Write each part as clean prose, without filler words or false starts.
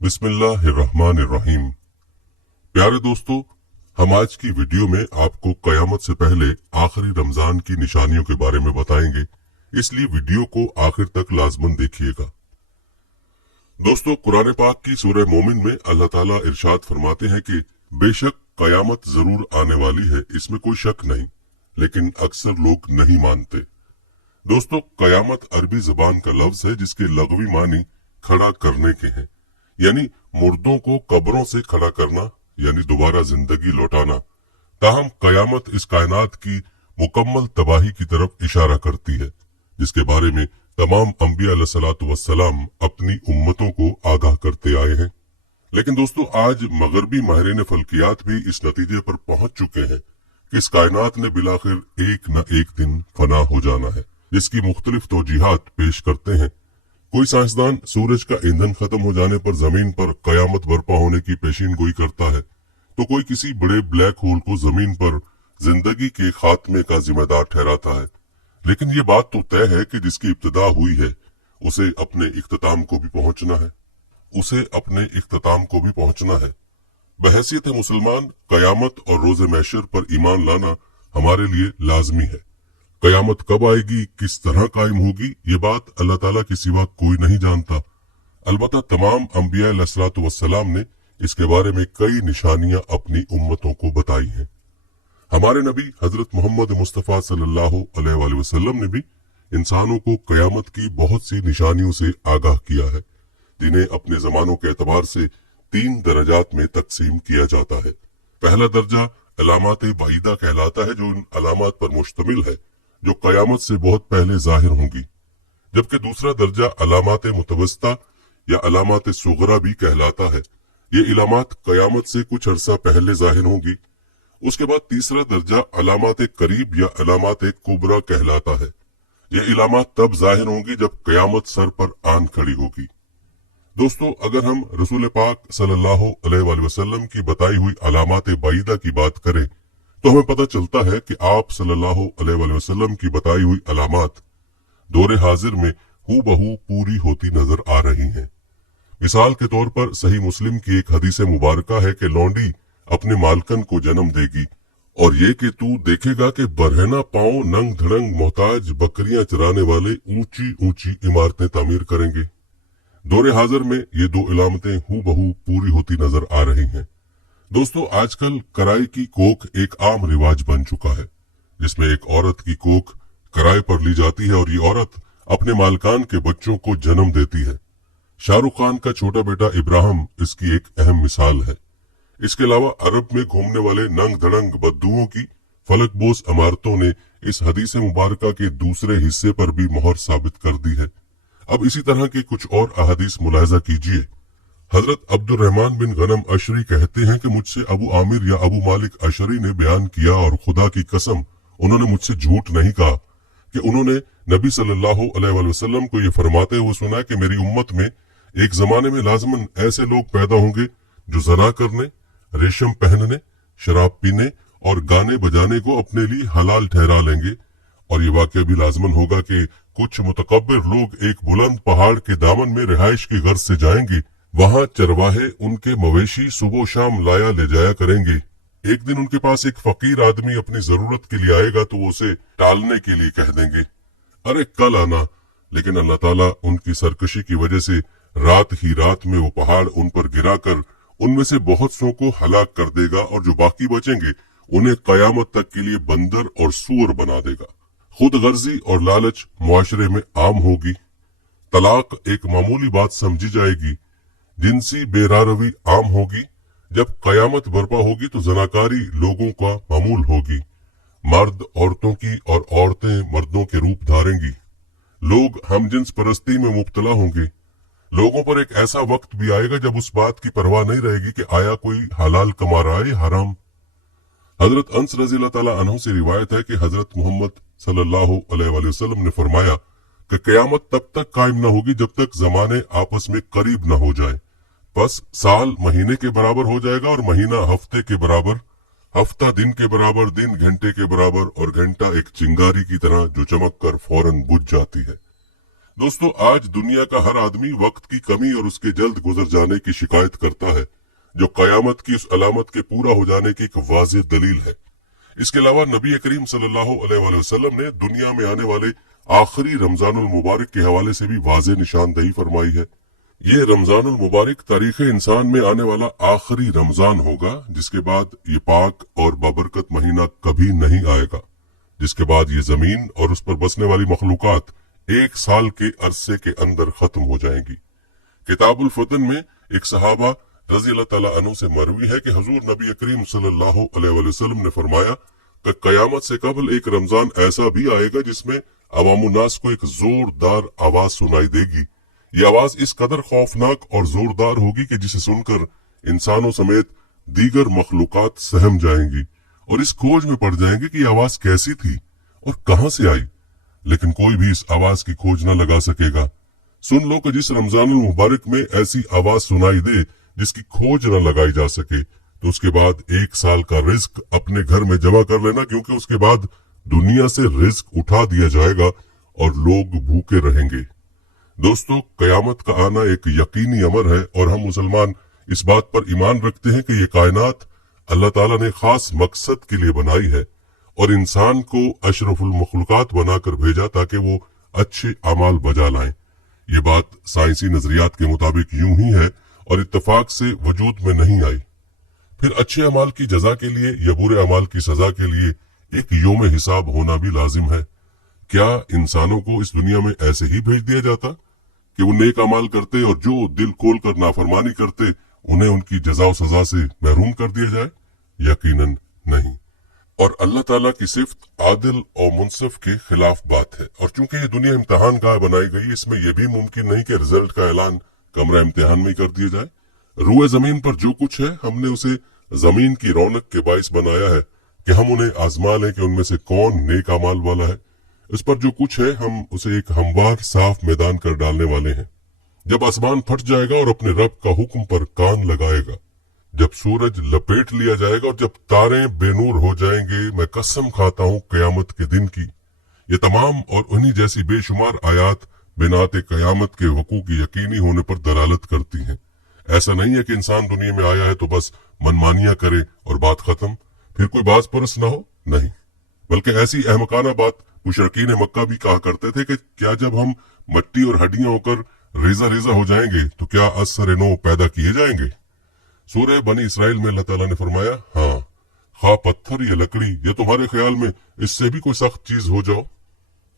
बिस्मिल्लाहिर्रहमानिर्रहीम। प्यारे दोस्तों, हम आज की वीडियो में आपको कयामत से पहले आखिरी रमजान की निशानियों के बारे में बताएंगे, इसलिए वीडियो को आखिर तक लाजमन देखिएगा। दोस्तों, कुरान पाक की सूरह मोमिन में अल्लाह ताला इरशाद फरमाते हैं कि बेशक कयामत जरूर आने वाली है, इसमें कोई शक नहीं, लेकिन अक्सर लोग नहीं मानते। दोस्तों, कयामत अरबी जबान का लफ्ज है जिसके लगवी मानी खड़ा करने के हैं, यानी मुर्दों को कब्रों से खड़ा करना, यानी दोबारा जिंदगी लौटाना। ताहम कयामत इस कायनात की मुकम्मल तबाही की तरफ इशारा करती है, जिसके बारे में तमाम अंबिया अलैहिस्सलातु वस्सलाम अपनी उम्मतों को आगाह करते आए हैं। लेकिन दोस्तों, आज मगरबी माहिरीन फल्कियात भी इस नतीजे पर पहुंच चुके हैं कि इस कायनात ने बिलाखिर एक न एक दिन फना हो जाना है, जिसकी मुख्तलिफ तौजीहात पेश करते हैं। कोई साइंसदान सूरज का ईंधन खत्म हो जाने पर जमीन पर कयामत बर्पा होने की पेशीन गोई करता है, तो कोई किसी बड़े ब्लैक होल को जमीन पर जिंदगी के खात्मे का जिम्मेदार ठहराता है। लेकिन ये बात तो तय है कि जिसकी इब्तिदा हुई है उसे अपने इख्तिताम को भी पहुंचना है। बहैसियत मुसलमान कयामत और रोज़े महशर पर ईमान लाना हमारे लिए लाजमी है। कयामत कब आएगी, किस तरह कायम होगी, ये बात अल्लाह ताला के सिवा कोई नहीं जानता। अलबत्ता तमाम अंबिया अलैहिस्सलातु वस्सलाम ने इसके बारे में कई निशानियां अपनी उम्मतों को बताई हैं। हमारे नबी हजरत मोहम्मद मुस्तफा सल्लल्लाहु अलैहि वसल्लम ने भी इंसानों को कयामत की बहुत सी निशानियों से आगाह किया है, जिन्हें अपने जमानों के एतबार से 3 दर्जात में तकसीम किया जाता है। पहला दर्जा अलामात बाईदा कहलाता है, जो उन अलामात पर मुश्तमिल है जो कयामत से बहुत पहले जाहिर होंगी, जबकि दूसरा दर्जा अलामात मुतवस्ता या अलामात सुगरा भी कहलाता है। ये इलामात कयामत से कुछ अरसा पहले जाहिर होंगी। उसके बाद तीसरा दर्जा अलामात करीब या अलामात कुबरा कहलाता है। ये इलामात तब जाहिर होंगी जब कयामत सर पर आन खड़ी होगी। दोस्तों, अगर हम रसूल पाक सल्लल्लाहु अलैहि वसल्लम की बताई हुई अलामात बाईदा की बात करें तो हमें पता चलता है कि आप सल्लल्लाहु अलैहि वसल्लम की बताई हुई अलामात दौरे हाजिर में हूबहू पूरी होती नजर आ रही हैं। मिसाल के तौर पर सही मुस्लिम की एक हदीस मुबारका है कि लौंडी अपने मालकन को जन्म देगी और ये कि तू देखेगा कि बरहना पांव नंग धड़ंग मोहताज बकरियां चराने वाले ऊंची ऊंची इमारतें तामीर करेंगे। दौरे हाजिर में ये 2 इलामतें हूबहू पूरी होती नजर आ रही हैं। दोस्तों, आजकल कराए की कोख एक आम रिवाज बन चुका है, जिसमें एक औरत की कोख कराए पर ली जाती है और ये औरत अपने मालकान के बच्चों को जन्म देती है। शाहरुख खान का छोटा बेटा इब्राहिम इसकी एक अहम मिसाल है। इसके अलावा अरब में घूमने वाले नंग धड़ंग बद्दुओं की फलकबोस इमारतों ने इस हदीस मुबारका के दूसरे हिस्से पर भी मोहर साबित कर दी है। अब इसी तरह के कुछ और अहादीस मुलाहिजा कीजिए। हजरत अब्दुर्रहमान बिन गनम अशरी कहते हैं कि मुझसे अबू आमिर या अबू मालिक अशरी ने बयान किया और खुदा की कसम उन्होंने मुझसे झूठ नहीं कहा कि उन्होंने नबी सल्लल्लाहु अलैहि वसल्लम को ये फरमाते हुए सुना कि मेरी उम्मत में एक जमाने में लाजमन ऐसे लोग पैदा होंगे जो जना करने, रेशम पहनने, शराब पीने और गाने बजाने को अपने लिए हलाल ठहरा लेंगे। और ये वाकया भी लाजमन होगा कि कुछ मुतकब्बिर लोग एक बुलंद पहाड़ के दामन में रिहाइश की गर्ज से जाएंगे। वहां चरवाहे उनके मवेशी सुबह शाम लाया ले जाया करेंगे। एक दिन उनके पास एक फकीर आदमी अपनी जरूरत के लिए आएगा तो वो उसे टालने के लिए कह देंगे, अरे कल आना। लेकिन अल्लाह ताला उनकी सरकशी की वजह से रात ही रात में वो पहाड़ उन पर गिराकर उनमें से बहुत सौ को हलाक कर देगा और जो बाकी बचेंगे उन्हें कयामत तक के लिए बंदर और सूअर बना देगा। खुद गर्जी और लालच मुआशरे में आम होगी। तलाक एक मामूली बात समझी जाएगी। जिनसी बेरारवी आम होगी। जब कयामत बर्पा होगी तो जनाकारी लोगों का मामूल होगी। मर्द औरतों की और औरतें मर्दों के रूप धारेंगी। लोग हमजिन्स परस्ती में मुब्तला होंगे। लोगों पर एक ऐसा वक्त भी आएगा जब उस बात की परवाह नहीं रहेगी कि आया कोई हलाल कमा रहा है हराम। हजरत अंस रज़ी अल्लाह ताला अन्हु से रिवायत है कि हजरत मोहम्मद सल्लल्लाहु अलैहि वसल्लम ने फरमाया कि कयामत तब तक कायम न होगी जब तक जमाने आपस में करीब न हो जाए। बस साल महीने के बराबर हो जाएगा और महीना हफ्ते के बराबर, हफ्ता दिन के बराबर, दिन घंटे के बराबर और घंटा एक चिंगारी की तरह जो चमक कर फौरन बुझ जाती है। दोस्तों, आज दुनिया का हर आदमी वक्त की कमी और उसके जल्द गुजर जाने की शिकायत करता है, जो कयामत की उस अलामत के पूरा हो जाने की एक वाज़ेह दलील है। इसके अलावा नबी करीम सल्लल्लाहु अलैहि वसल्लम ने दुनिया में आने वाले आखिरी रमजानुल मुबारक के हवाले से भी वाज़ेह निशानदही फरमाई है। ये रमजानुल मुबारक तारीख इंसान में आने वाला आखिरी रमजान होगा, जिसके बाद ये पाक और बाबरकत महीना कभी नहीं आएगा, जिसके बाद ये जमीन और उस पर बसने वाली मखलूकात 1 साल के अरसे के अंदर खत्म हो जाएंगी। किताबुल फतन में एक सहाबा रज़ी अल्लाह तआला अन्हु से मरवी है कि हुजूर नबी करीम सल्लल्लाहु अलैहि वसल्लम ने फरमाया कि कयामत से कबल एक रमजान ऐसा भी आएगा जिसमें अवामुन्नास को एक जोरदार आवाज सुनाई देगी। ये आवाज इस कदर खौफनाक और जोरदार होगी कि जिसे सुनकर इंसानों समेत दीगर मखलूकात सहम जाएंगी और इस खोज में पड़ जाएंगे कि ये आवाज कैसी थी और कहां से आई, लेकिन कोई भी इस आवाज की खोज न लगा सकेगा। सुन लो कि जिस रमजानुल मुबारक में ऐसी आवाज सुनाई दे जिसकी खोज न लगाई जा सके, तो उसके बाद 1 साल का रिस्क अपने घर में जमा कर लेना, क्योंकि उसके बाद दुनिया से रिस्क उठा दिया जाएगा और लोग भूखे रहेंगे। दोस्तों, कयामत का आना एक यकीनी अमर है और हम मुसलमान इस बात पर ईमान रखते हैं कि ये कायनात अल्लाह ताला ने खास मकसद के लिए बनाई है और इंसान को अशरफुल मखलूकात बनाकर भेजा ताकि वो अच्छे अमाल बजा लाएं। ये बात साइंसी नजरियात के मुताबिक यूं ही है और इत्तेफाक से वजूद में नहीं आई। फिर अच्छे अमाल की जजा के लिए या बुरे अमाल की सजा के लिए एक योम हिसाब होना भी लाजिम है। क्या इंसानों को इस दुनिया में ऐसे ही भेज दिया जाता कि वो नेक अमाल करते और जो दिल खोल कर नाफरमानी करते उन्हें उनकी जजा और सजा से महरूम कर दिया जाए? यकीनन नहीं। और अल्लाह ताला की सिफ्त आदिल और मुनसिफ के खिलाफ बात है। और चूंकि ये दुनिया इम्तिहान का बनाई गई, इसमें यह भी मुमकिन नहीं कि रिजल्ट का ऐलान कमरा इम्तिहान में कर दिया जाए। रूए जमीन पर जो कुछ है हमने उसे जमीन की रौनक के बाइस बनाया है कि हम उन्हें आजमा लें कि उनमें से कौन नेक अमाल वाला है। इस पर जो कुछ है हम उसे एक हमवार साफ मैदान कर डालने वाले हैं। जब आसमान फट जाएगा और अपने रब का हुक्म पर कान लगाएगा, जब सूरज लपेट लिया जाएगा और जब तारे बेनूर हो जाएंगे, मैं कसम खाता हूं कयामत के दिन की। ये तमाम और उन्हीं जैसी बेशुमार आयात बिनाते कयामत के वकू की यकीनी होने पर दलालत करती हैं। ऐसा नहीं है कि इंसान दुनिया में आया है तो बस मनमानियां करे और बात खत्म, फिर कोई बाज परस ना हो, नहीं। बल्कि ऐसी अहमकाना बात मुशरकीन मक्का भी कहा करते थे कि क्या जब हम मट्टी और हड्डियां होकर रेजा रेजा हो जाएंगे तो क्या असर नो पैदा किए जाएंगे? सूरह बनी इसराइल में अल्लाह ताला ने फरमाया, हाँ, खा पत्थर या लकड़ी या तुम्हारे ख्याल में इससे भी कोई सख्त चीज हो जाओ।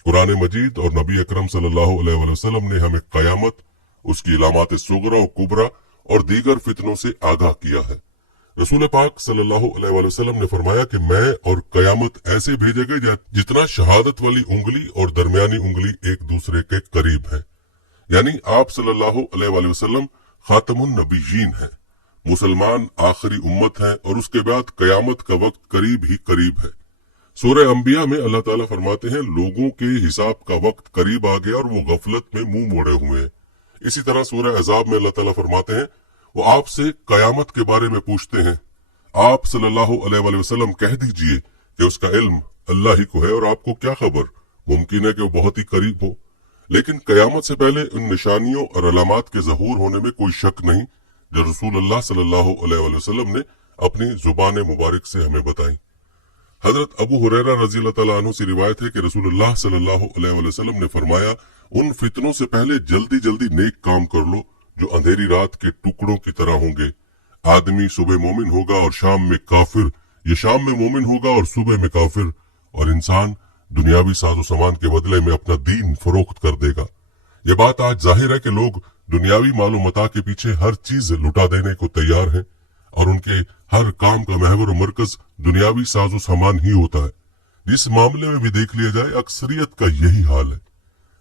कुरान मजीद और नबी अकरम सल्लल्लाहु अलैहि वसल्लम ने हमें कयामत, उसकी इलामात सुगरा और कुबरा और दीगर फितनों से आगाह किया है। रसूल पाक सल्लल्लाहु अलैहि वसल्लम ने फरमाया कि मैं और कयामत ऐसे भेजे गए जितना शहादत वाली उंगली और दरमियानी उंगली एक दूसरे के करीब है। यानी आप सल्लल्लाहु अलैहि वसल्लम खातमुन नबीयीन हैं, मुसलमान आखिरी उम्मत है और उसके बाद कयामत का वक्त करीब ही करीब है। सूरह अंबिया में अल्लाह ताला फरमाते हैं, लोगों के हिसाब का वक्त करीब आ गया और वो गफलत में मुंह मोड़े हुए हैं। इसी तरह सूरह अज़ाब में अल्लाह ताला फरमाते हैं, वो आपसे कयामत के बारे में पूछते हैं, आप सल्लल्लाहु अलैहि वसल्लम कह दीजिए कि उसका इल्म अल्लाह ही को है और आपको क्या खबर, मुमकिन है कि वो बहुत ही करीब हो। लेकिन कयामत से पहले उन निशानियों और अलामात के ज़हूर होने में कोई शक नहीं जो रसूलुल्लाह सल्लल्लाहु अलैहि वसल्लम ने अपनी जुबान मुबारक से हमें बताई। हजरत अबू हुरैरा रज़ी अल्लाह तआला अन्हु से रिवायत है कि रसूलुल्लाह सल्लल्लाहु अलैहि वसल्लम ने फरमाया, उन फितनों से पहले जल्दी जल्दी नेक काम कर लो जो अंधेरी रात के टुकड़ों की तरह होंगे। आदमी सुबह मोमिन होगा और शाम में काफिर, ये शाम में मोमिन होगा और सुबह में काफिर, और इंसान दुनियावी साजो सामान के बदले में अपना दीन फरोख्त कर देगा। ये बात आज जाहिर है कि लोग दुनियावी मालो मता के पीछे हर चीज लुटा देने को तैयार हैं और उनके हर काम का महवर और मरकज दुनियावी साजो सामान ही होता है। जिस मामले में भी देख लिया जाए अक्सरियत का यही हाल है।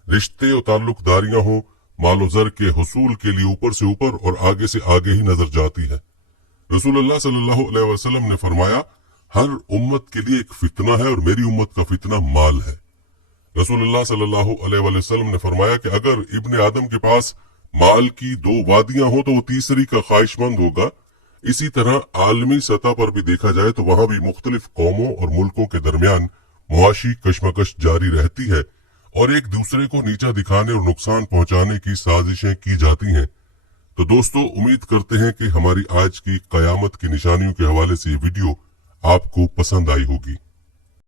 रिश्ते और ताल्लुकदारियां हो मालो जर के हुसूल के लिए ऊपर से ऊपर और आगे से आगे ही नजर जाती है। रसूलुल्लाह सल्लल्लाहु अलैहि वसल्लम ने फरमाया, हर उम्मत के लिए एक फितना है और मेरी उम्मत का फितना माल है। रसूलुल्लाह सल्लल्लाहु अलैहि वसल्लम ने फरमाया कि अगर इब्ने आदम के पास माल की 2 वादियां हो तो वो तीसरी का ख्वाहिशमंद होगा। इसी तरह आलमी सतह पर भी देखा जाए तो वहां भी मुख्तलिफ कौमों और मुल्कों के दरमियान मुआशी कशमकश जारी रहती है और एक दूसरे को नीचा दिखाने और नुकसान पहुंचाने की साजिशें की जाती हैं। तो दोस्तों, उम्मीद करते हैं कि हमारी आज की कयामत की निशानियों के हवाले से ये वीडियो आपको पसंद आई होगी।